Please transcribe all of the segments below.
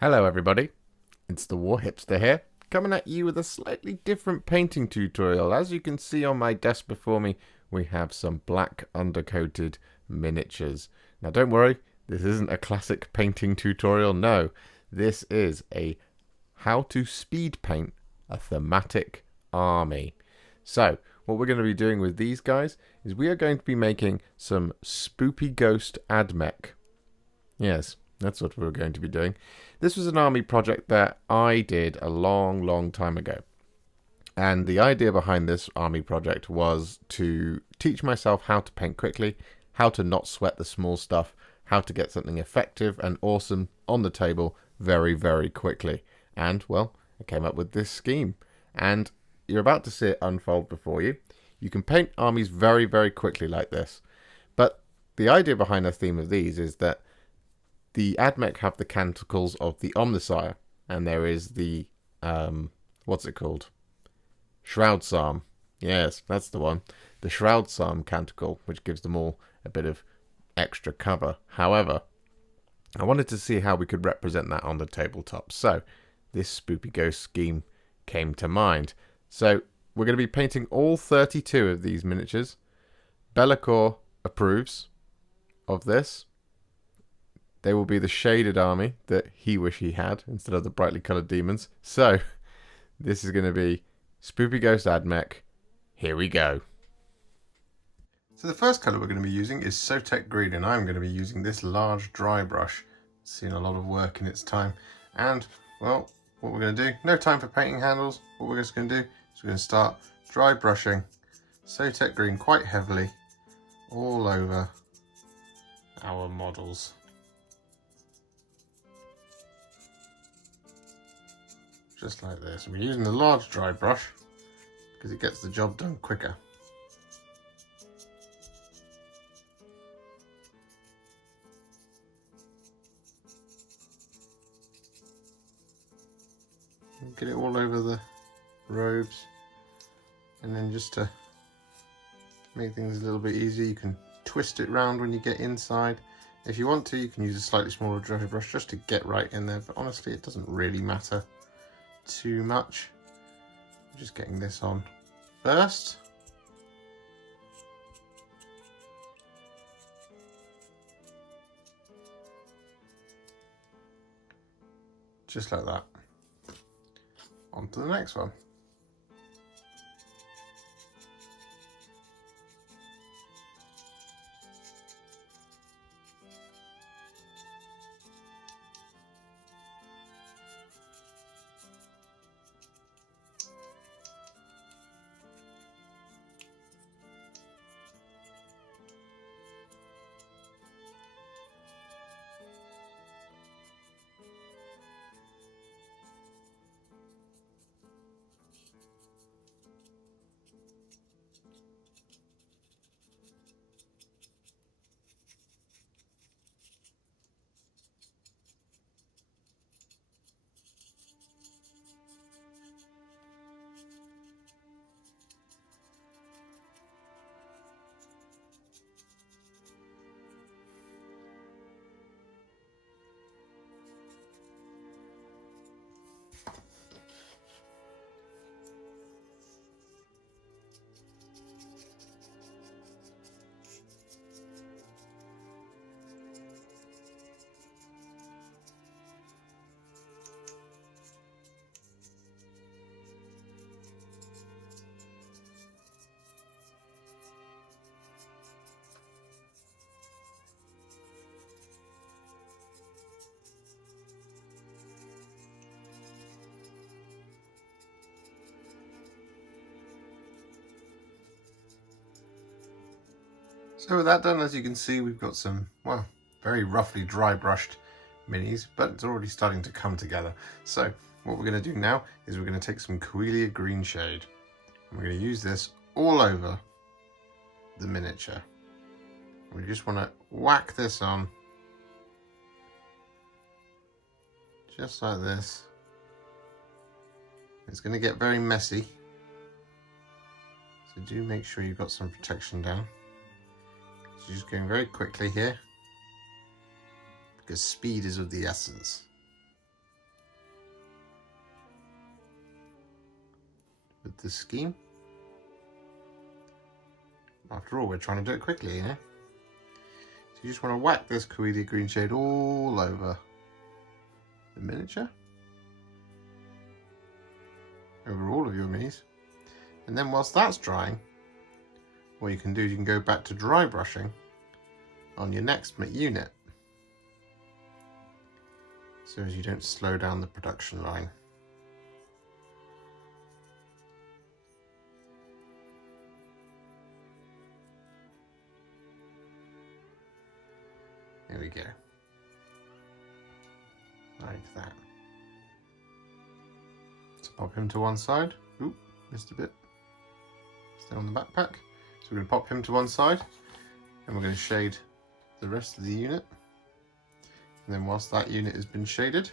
Hello everybody, it's the Warhipster here, coming at you with a slightly different painting tutorial. As you can see on my desk before me, we have some black undercoated miniatures. Now don't worry, this isn't a classic painting tutorial, no. This is a how to speed paint a thematic army. So, what we're going to be doing with these guys is we are going to be making some spoopy ghost admech. Yes, that's what we're going to be doing. This was an army project that I did a long time ago. And the idea behind this army project was to teach myself how to paint quickly, how to not sweat the small stuff, how to get something effective and awesome on the table very quickly. And, well, I came up with this scheme. And you're about to see it unfold before you. You can paint armies very quickly like this. But the idea behind the theme of these is that the admech have the canticles of the Omnissiah, and there is the, what's it called? Shroud Psalm. Yes, that's the one. The Shroud Psalm canticle, which gives them all a bit of extra cover. However, I wanted to see how we could represent that on the tabletop. So, this spoopy ghost scheme came to mind. So, we're going to be painting all 32 of these miniatures. Be'lakor approves of this. They will be the shaded army that he wish he had instead of the brightly coloured demons. So, this is going to be Spoopy Ghost Admech. Here we go. So the first colour we're going to be using is Sotek Green, and I'm going to be using this large dry brush. It's seen a lot of work in its time. And, well, what we're going to do, no time for painting handles. What we're just going to do is we're going to start dry brushing Sotek Green quite heavily all over our models. Just like this. And we're using the large dry brush because it gets the job done quicker. And get it all over the robes, and then just to make things a little bit easier, you can twist it round when you get inside. If you want to, you can use a slightly smaller dry brush just to get right in there, but honestly it doesn't really matter too much. I'm just getting this on first. Just like that. On to the next one. So with that done, as you can see, we've got some, well, very roughly dry brushed minis, but it's already starting to come together. So what we're going to do now is we're going to take some Coelia Greenshade, and we're going to use this all over the miniature. We just want to whack this on, just like this. It's going to get very messy, so do make sure you've got some protection down. So just going very quickly here, because speed is of the essence. With this scheme, after all, we're trying to do it quickly, you know. So you just want to whack this Coelia Greenshade all over the miniature, over all of your minis, and then whilst that's drying, what you can do is you can go back to dry brushing on your next unit, so as you don't slow down the production line. There we go, like that. So pop him to one side. Oop, missed a bit. Stay on the backpack. So we're going to pop him to one side, and we're going to shade the rest of the unit. And then whilst that unit has been shaded,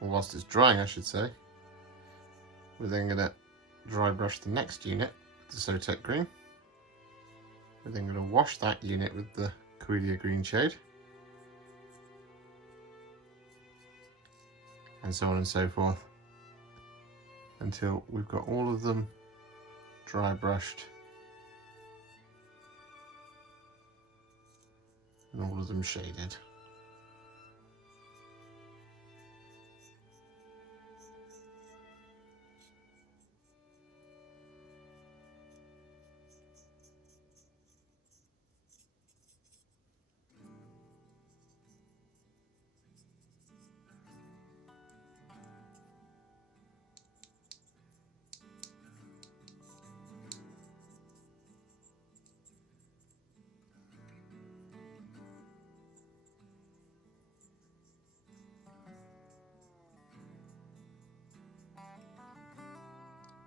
or whilst it's drying I should say, we're then going to dry brush the next unit with the Sotek Green. We're then going to wash that unit with the Coelia Greenshade, and so on and so forth, until we've got all of them dry brushed and all of them shaded.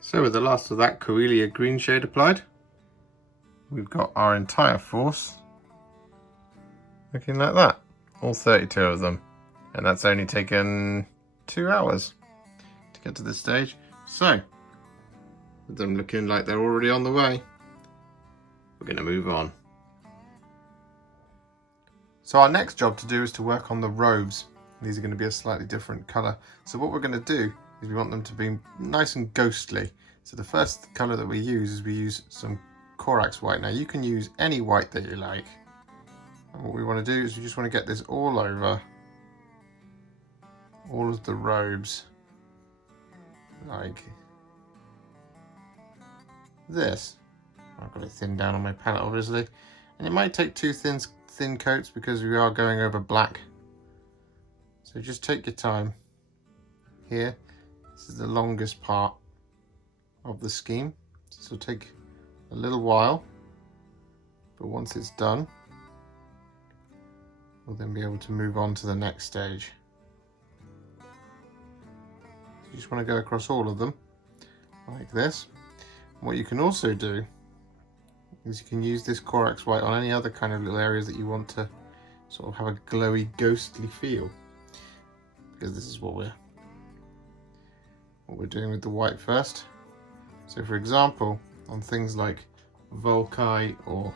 So with the last of that Coelia Greenshade applied, we've got our entire force looking like that, all 32 of them, and that's only taken 2 hours to get to this stage. So with them looking like they're already on the way, we're going to move on. So our next job to do is to work on the robes. These are going to be a slightly different colour. So what we're going to do is we want them to be nice and ghostly. So the first colour that we use is we use some Corax White. Now you can use any white that you like. And what we want to do is we just want to get this all over all of the robes, like this. I've got it thinned down on my palette obviously, and it might take 2 thin coats because we are going over black. So just take your time here. This is the longest part of the scheme, so this will take a little while, but once it's done, we'll then be able to move on to the next stage. So you just want to go across all of them like this. And what you can also do is you can use this Corax White on any other kind of little areas that you want to sort of have a glowy, ghostly feel, because this is what we're doing with the white first. So for example, on things like Volkai or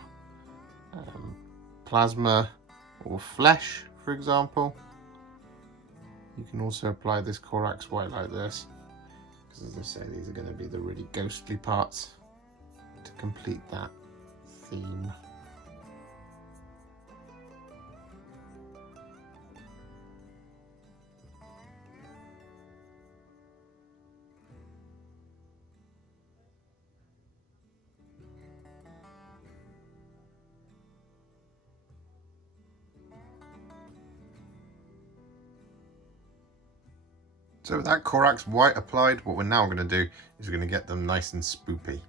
plasma or flesh, for example, you can also apply this Corax White like this, because as I say, these are going to be the really ghostly parts to complete that theme. So with that Corax White applied, what we're now going to do is we're going to get them nice and spoopy.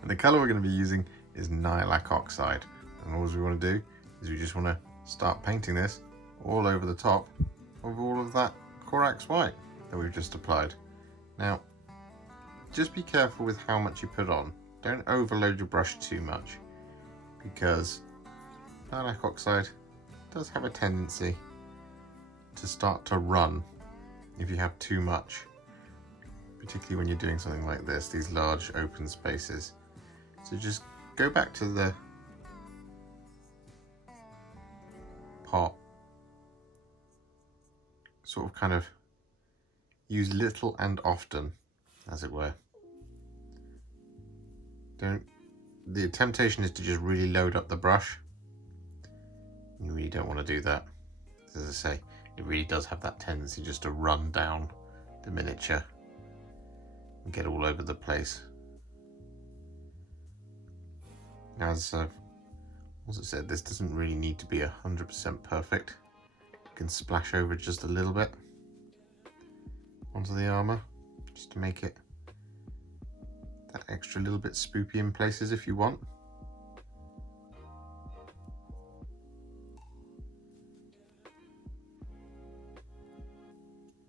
And the colour we're going to be using is Nihilakh Oxide. And all we want to do is we just want to start painting this all over the top of all of that Corax White that we've just applied. Now, just be careful with how much you put on. Don't overload your brush too much, because Nihilakh Oxide does have a tendency to start to run if you have too much, particularly when you're doing something like this, these large open spaces. So just go back to the pot, sort of kind of use little and often, as it were. The temptation is to just really load up the brush. You really don't want to do that. As I say, it really does have that tendency just to run down the miniature and get all over the place. As I've also said, this doesn't really need to be 100% perfect. You can splash over just a little bit onto the armour, just to make it that extra little bit spoopy in places if you want.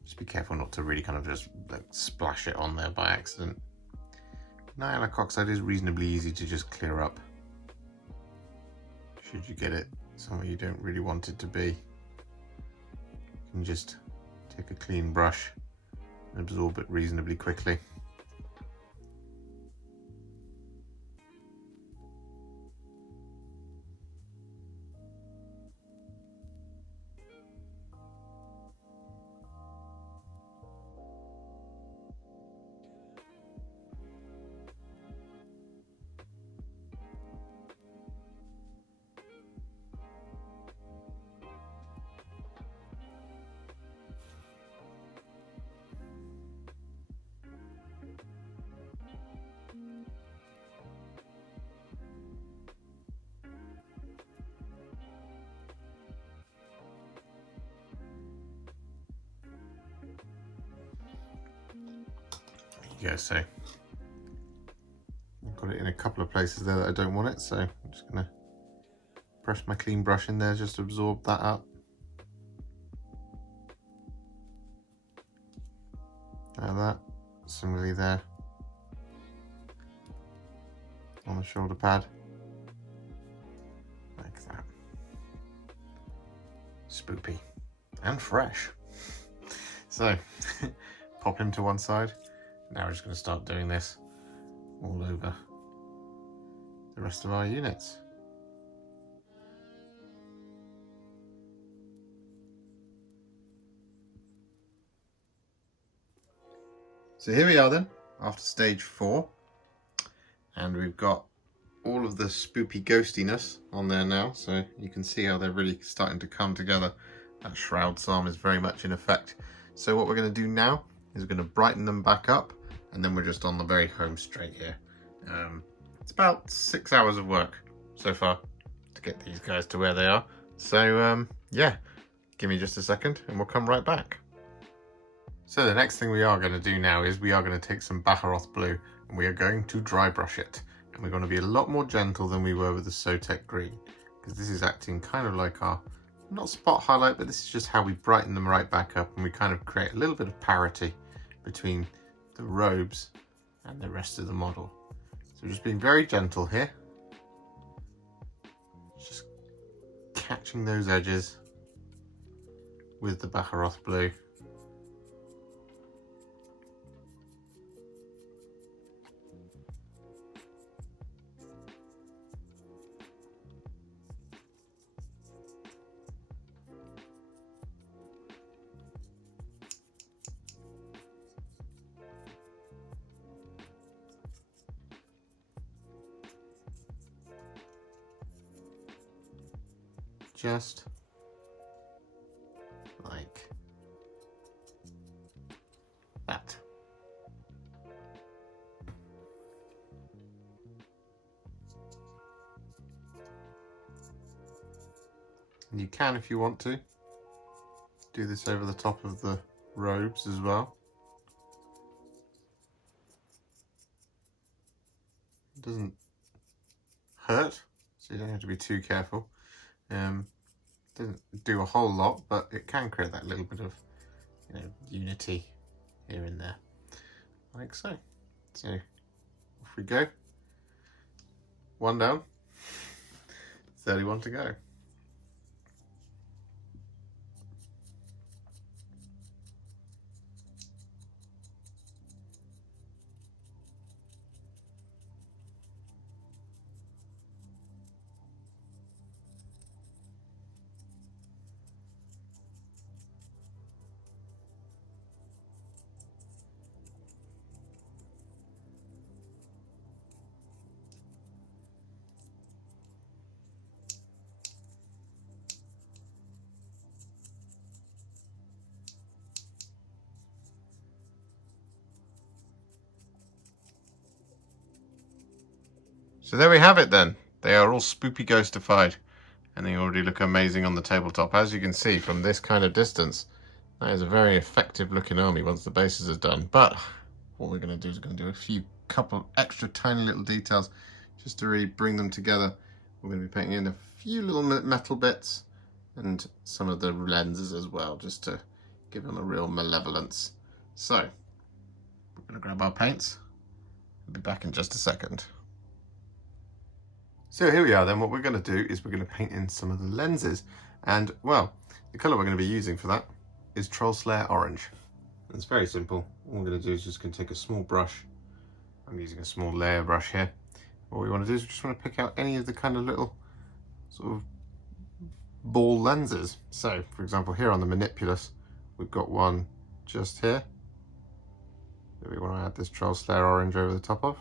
Just be careful not to really kind of just like splash it on there by accident. Nihilakh Oxide is reasonably easy to just clear up, should you get it somewhere you don't really want it to be. You can just take a clean brush and absorb it reasonably quickly. Yeah, so I've got it in a couple of places there that I don't want it, so I'm just going to press my clean brush in there just to absorb that up. Like that. Similarly there on the shoulder pad, like that. Spoopy and fresh. So pop him to one side. Now we're just going to start doing this all over the rest of our units. So here we are then, after stage 4, and we've got all of the spoopy ghostiness on there now, so you can see how they're really starting to come together. That shroud psalm is very much in effect. So what we're going to do now is we're going to brighten them back up, and then we're just on the very home straight here. It's about 6 hours of work so far to get these guys to where they are. So yeah, give me just a second and we'll come right back. So the next thing we are going to do now is we are going to take some Baharroth Blue and we are going to dry brush it. And we're going to be a lot more gentle than we were with the Sotek Green, because this is acting kind of like our, not spot highlight, but this is just how we brighten them right back up, and we kind of create a little bit of parity between the robes and the rest of the model. So we're just being very gentle here, just catching those edges with the Baharroth Blue. Just like that. And you can, if you want to, do this over the top of the robes as well. It doesn't hurt, so you don't have to be too careful. Doesn't do a whole lot, but it can create that little bit of, you know, unity here and there, like so. So off we go. One down, 31 to go. So there we have it then. They are all spoopy ghostified, and they already look amazing on the tabletop. As you can see from this kind of distance, that is a very effective looking army once the bases are done. But what we're going to do is we're going to do a couple extra tiny little details just to really bring them together. We're going to be painting in a few little metal bits and some of the lenses as well, just to give them a real malevolence. So we're going to grab our paints. We'll be back in just a second. So here we are then. What we're going to do is we're going to paint in some of the lenses, and well, the colour we're going to be using for that is Troll Slayer Orange. And it's very simple. All we're going to do is just going to take a small brush. I'm using a small layer brush here. What we want to do is we just want to pick out any of the kind of little sort of ball lenses. So for example, here on the Manipulus, we've got one just here that we want to add this Troll Slayer Orange over the top of,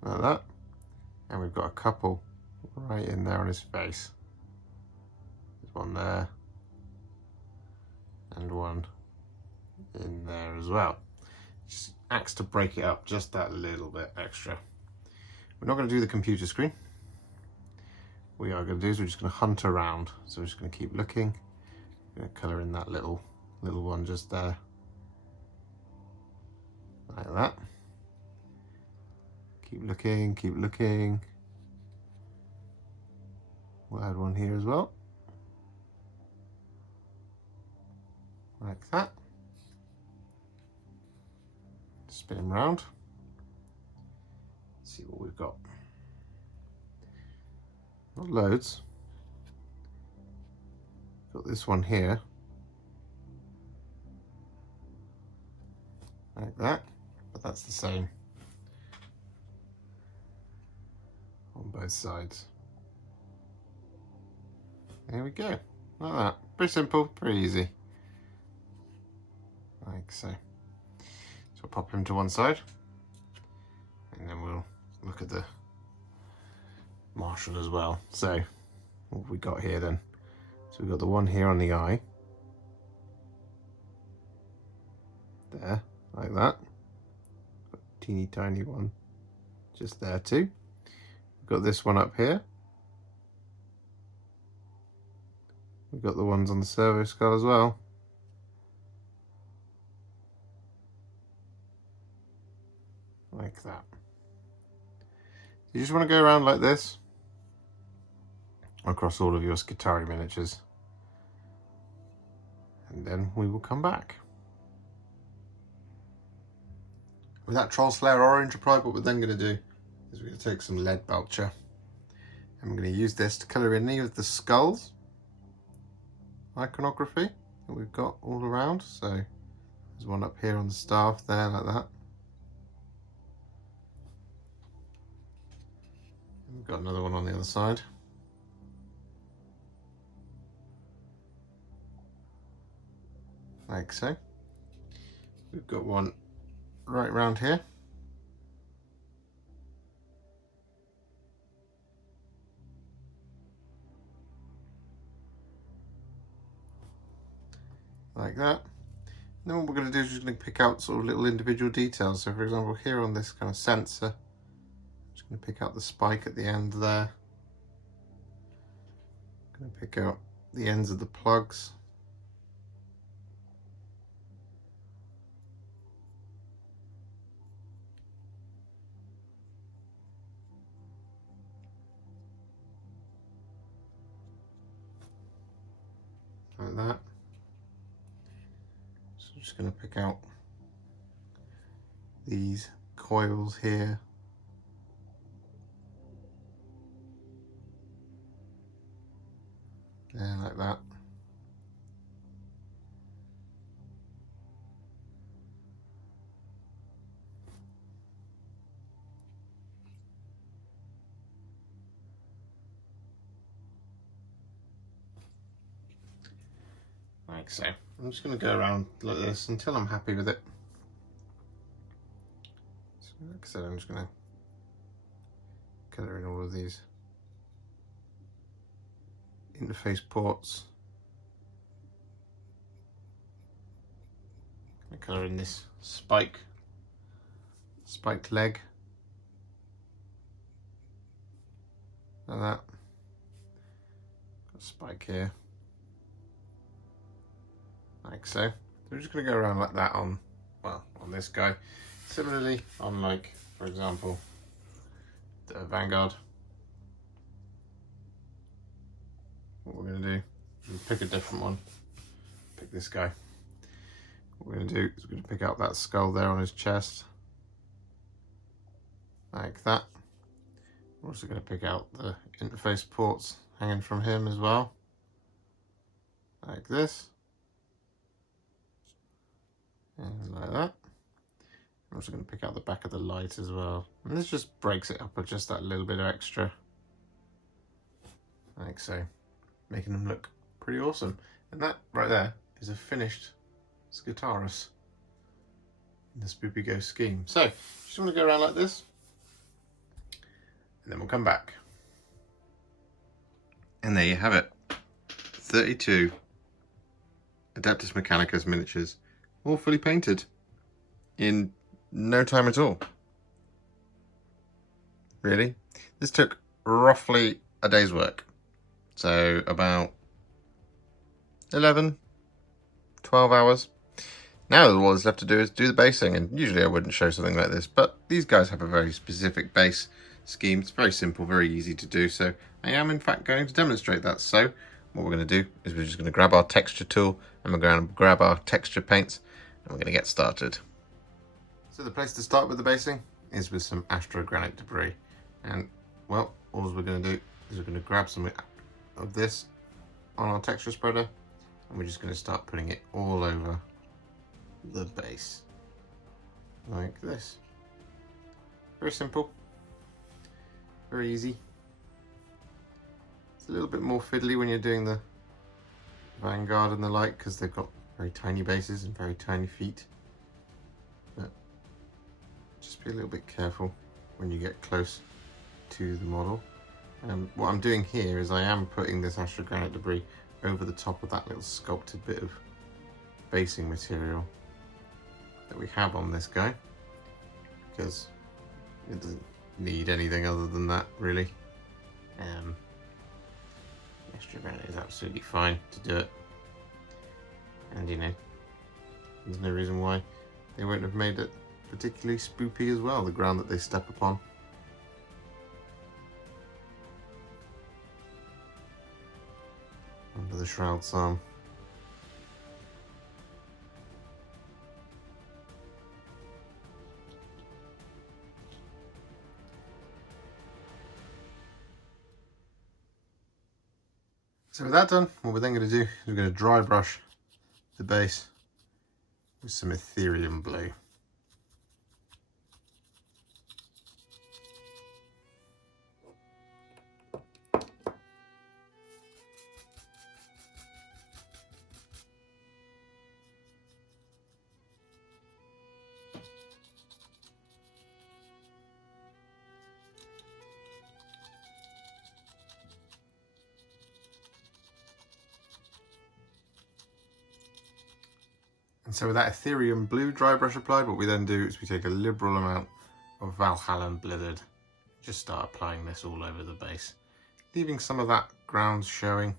like that. And we've got a couple right in there on his face. There's one there, and one in there as well. Just acts to break it up just that little bit extra. We're not going to do the computer screen. What we are going to do is we're just going to hunt around. So we're just going to keep looking. We're going to colour in that little one just there, like that. Keep looking, keep looking. We'll add one here as well, like that. Spin him round. See what we've got. Not loads. Got this one here, like that, but that's the same on both sides. There we go, like that. Pretty simple, pretty easy, like so. So we'll pop him to one side, and then we'll look at the Marshal as well. So what have we got here then? So we've got the one here on the eye, there, like that. Got a teeny tiny one just there too. We've got this one up here. We've got the ones on the servo skull as well. Like that. You just want to go around like this across all of your Skitarii miniatures, and then we will come back. With that Troll Slayer Orange applied, what we're then going to do is we're going to take some Leadbelcher, and we're going to use this to colour in any of the skulls iconography that we've got all around. So there's one up here on the staff there, like that. And we've got another one on the other side. Like so. We've got one right around here. Like that. And then what we're going to do is just going to pick out sort of little individual details. So for example, here on this kind of sensor, I'm just going to pick out the spike at the end there. I'm going to pick out the ends of the plugs. that. So I'm just going to pick out these coils here. There, like that. Like so. I'm just going to go around like this until I'm happy with it. So, like I said, I'm just going to colour in all of these interface ports. I colour in this spiked leg. Like that. Got a spike here. Like so. So we're just going to go around like that on, well, on this guy. Similarly on, like, for example, the Vanguard. What we're going to do is pick a different one. Pick this guy. What we're going to do is we're going to pick out that skull there on his chest. Like that. We're also going to pick out the interface ports hanging from him as well. Like this. And like that. I'm also going to pick out the back of the light as well. And this just breaks it up with just that little bit of extra. Like so. Making them look pretty awesome. And that right there is a finished Skatarus in the Spoopy Ghost scheme. So, just want to go around like this. And then we'll come back. And there you have it. 32 Adeptus Mechanicus miniatures, all fully painted in no time at all. Really? This took roughly a day's work. So about 11, 12 hours. Now all that's left to do is do the basing, and usually I wouldn't show something like this, but these guys have a very specific base scheme. It's very simple, very easy to do, so I am in fact going to demonstrate that. So what we're going to do is we're just going to grab our texture tool and we're going to grab our texture paints and we're going to get started. So the place to start with the basing is with some Astrogranite Debris, and well, all we're going to do is we're going to grab some of this on our texture spreader and we're just going to start putting it all over the base like this. Very simple, very easy. It's a little bit more fiddly when you're doing the Vanguard and the like because they've got very tiny bases and very tiny feet, but just be a little bit careful when you get close to the model. What I'm doing here is I am putting this Astrogranite Debris over the top of that little sculpted bit of basing material that we have on this guy, because it doesn't need anything other than that really. Astrogranite is absolutely fine to do it, and you know, there's no reason why they won't have made it particularly spoopy as well, the ground that they step upon. Under the Shroud Psalm. So with that done, what we're then going to do is we're going to dry brush the base with some Etherium Blue. And so with that Etherium Blue dry brush applied, what we then do is we take a liberal amount of Valhallan Blizzard, just start applying this all over the base, leaving some of that ground showing.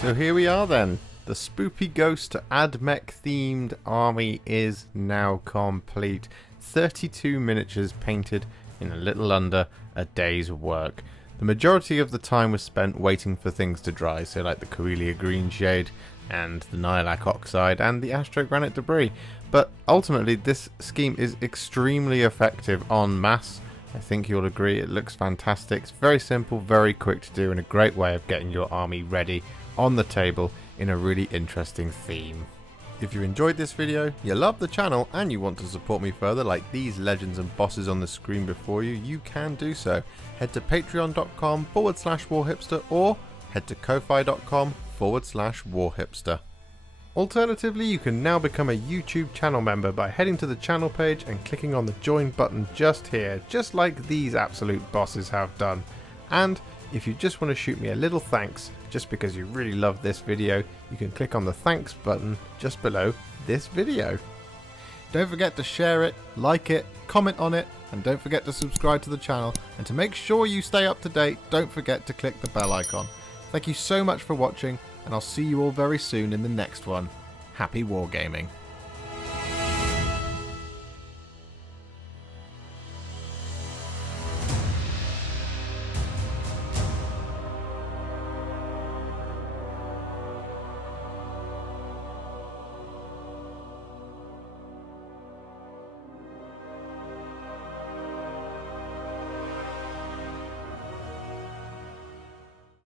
So here we are then. The Spoopy Ghost AdMech themed army is now complete. 32 miniatures painted in a little under a day's work. The majority of the time was spent waiting for things to dry, so like the Coelia Greenshade and the Nihilakh Oxide and the Astrogranite Debris. But ultimately this scheme is extremely effective en masse. I think you'll agree it looks fantastic. It's very simple, very quick to do, and a great way of getting your army ready on the table in a really interesting theme. If you enjoyed this video, you love the channel, and you want to support me further like these legends and bosses on the screen before you, you can do so. Head to patreon.com/warhipster or head to ko-fi.com/warhipster. Alternatively, you can now become a YouTube channel member by heading to the channel page and clicking on the join button just here, just like these absolute bosses have done. And if you just want to shoot me a little thanks, just because you really love this video, you can click on the thanks button just below this video. Don't forget to share it, like it, comment on it, and don't forget to subscribe to the channel. And to make sure you stay up to date, don't forget to click the bell icon. Thank you so much for watching, and I'll see you all very soon in the next one. Happy wargaming.